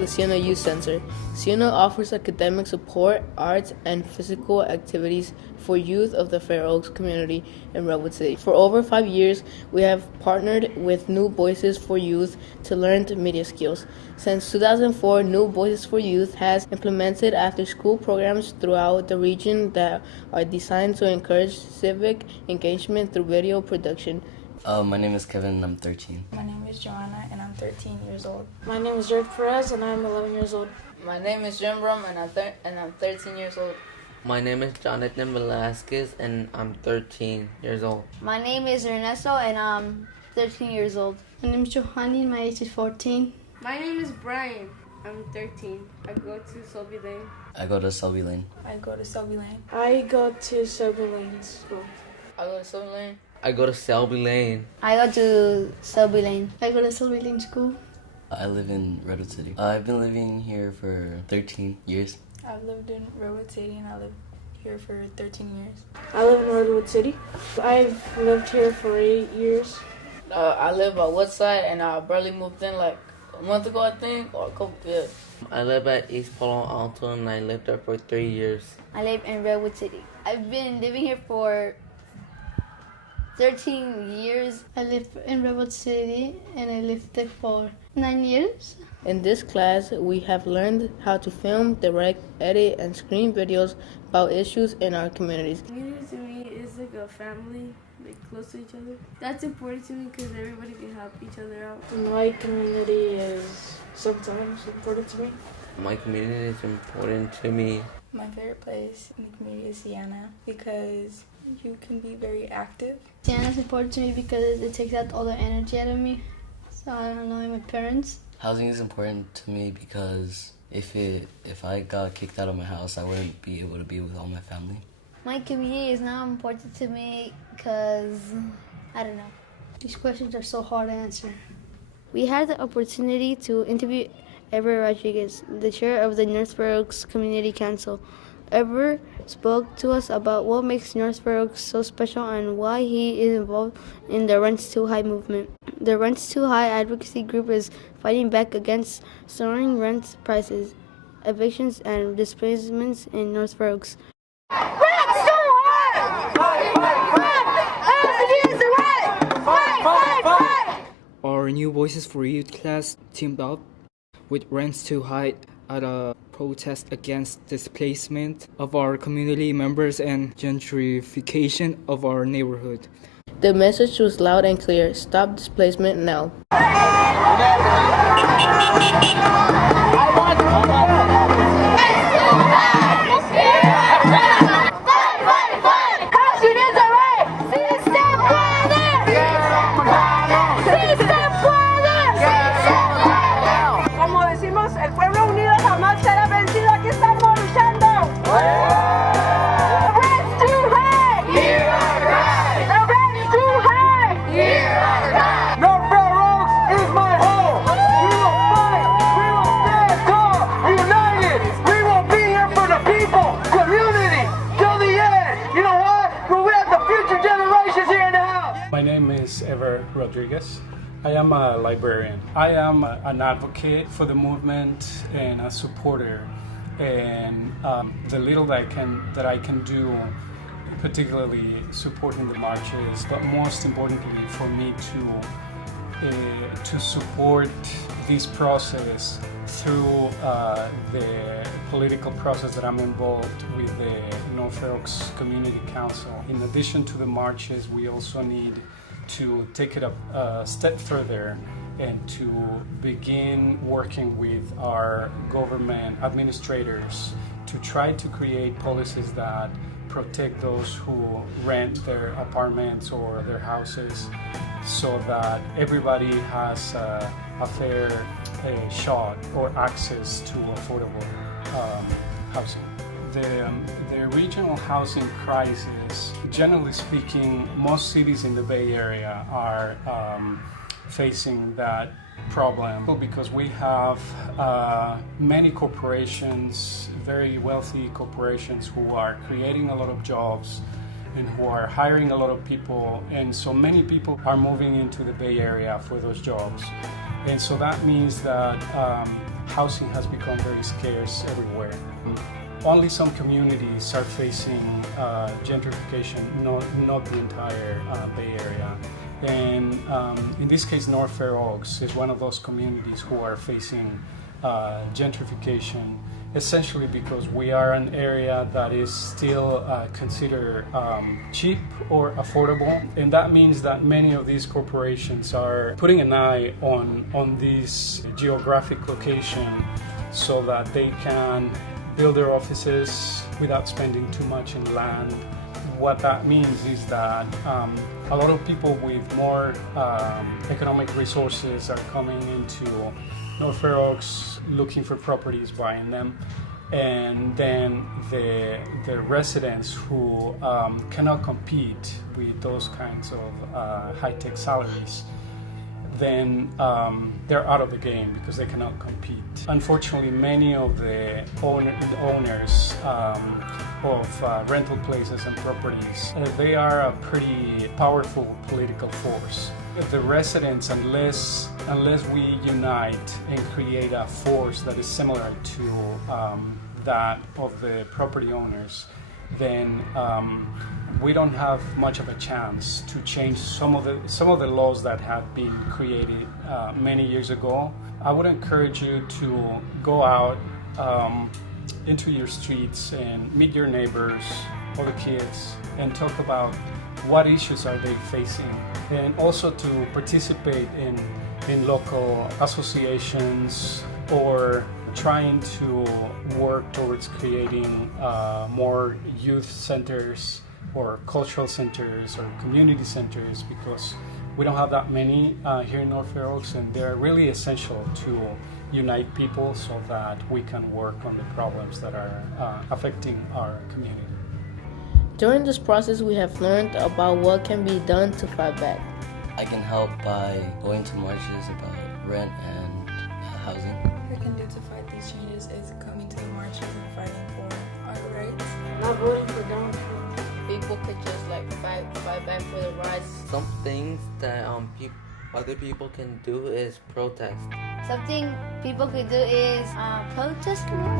the Siena Youth Center. Siena offers academic support, arts, and physical activities for youth of the Fair Oaks community in Redwood City. For over 5 years, we have partnered with New Voices for Youth to learn media skills. Since 2004, New Voices for Youth has implemented after-school programs throughout the region that are designed to encourage civic engagement through video production. My name is Kevin and I'm 13. My name is Joanna and I'm 13 years old. My name is Jared Perez and I'm 11 years old. My name is Jim Brum and I'm 13 years old. My name is Jonathan Velasquez and I'm 13 years old. My name is Ernesto and I'm 13 years old. My name is Johanny and my age is 14. My name is Brian. I'm 13. I go to Selby Lane. I go to Selby Lane. I go to Selby Lane. I go to Selby Lane School. I go to Selby Lane. I go to Selby Lane. I go to Selby Lane. I go to Selby Lane School. I live in Redwood City. I've been living here for 13 years. I've lived in Redwood City and I lived here for 13 years. I live in Redwood City. I've lived here for 8 years. I live at Woodside and I barely moved in like a month ago, I think, or a couple years. I live at East Palo Alto and I lived there for 3 years. I live in Redwood City. I've been living here for 13 years. I live in Redwood City and I lived there for 9 years. In this class, we have learned how to film, direct, edit, and screen videos about issues in our communities. Community to me is like a family, like close to each other. That's important to me because everybody can help each other out. My community is sometimes important to me. My community is important to me. My favorite place in the community is Siena because you can be very active. Siena is important to me because it takes out all the energy out of me. So I don't know my parents. Housing is important to me because if I got kicked out of my house, I wouldn't be able to be with all my family. My community is not important to me because, I don't know. These questions are so hard to answer. We had the opportunity to interview Ever Rodriguez, the chair of the North Fair Oaks Community Council. Ever spoke to us about what makes North Fair Oaks so special and why he is involved in the Rents Too High movement. The Rents Too High advocacy group is fighting back against soaring rent prices, evictions, and displacements in North Fair Oaks. Rents too high! Fight, fight, fight! Our New Voices for Youth class teamed up with Rents Too High at a protest against displacement of our community members and gentrification of our neighborhood. The message was loud and clear: stop displacement now. Como decimos, el pueblo unido jamás será vencido. Aquí estamos luchando. The rent's too high. Hear our cry. The rent's too high. Hear our cry. North Fair Oaks is my home. We will fight. We will stand tall, united. We will be here for the people, community, till the end. You know what? We have the future generations here in the house. My name is Ever Rodriguez. I am a librarian. I am an advocate for the movement and a supporter. And the little that I can do, particularly supporting the marches, but most importantly for me to support this process through the political process that I'm involved with the North Fair Oaks Community Council. In addition to the marches, we also need to take it a step further and to begin working with our government administrators to try to create policies that protect those who rent their apartments or their houses so that everybody has a fair shot or access to affordable housing. The regional housing crisis, generally speaking, most cities in the Bay Area are facing that problem because we have many corporations, very wealthy corporations who are creating a lot of jobs and who are hiring a lot of people, and so many people are moving into the Bay Area for those jobs. And so that means that housing has become very scarce everywhere. Only some communities are facing gentrification, not the entire Bay Area. And in this case, North Fair Oaks is one of those communities who are facing gentrification, essentially because we are an area that is still considered cheap or affordable. And that means that many of these corporations are putting an eye on this geographic location so that they can build their offices without spending too much in land. What that means is that a lot of people with more economic resources are coming into North Fair Oaks looking for properties, buying them, and then the residents who cannot compete with those kinds of high-tech salaries, then they're out of the game because they cannot compete. Unfortunately, many of the owners of rental places and properties, they are a pretty powerful political force. The residents, unless we unite and create a force that is similar to that of the property owners, then we don't have much of a chance to change some of the laws that have been created many years ago. I would encourage you to go out into your streets and meet your neighbors or the kids and talk about what issues are they facing, and also to participate in local associations or trying to work towards creating more youth centers or cultural centers or community centers, because we don't have that many here in North Fair Oaks, and they're really essential to unite people so that we can work on the problems that are affecting our community. During this process, we have learned about what can be done to fight back. I can help by going to marches about rent and housing. What we can do to fight these changes is coming to the marches and fighting for our rights. Not voting for Donald Trump. People could just fight back for the rights. Some things that other people can do is protest. Something people could do is protest more.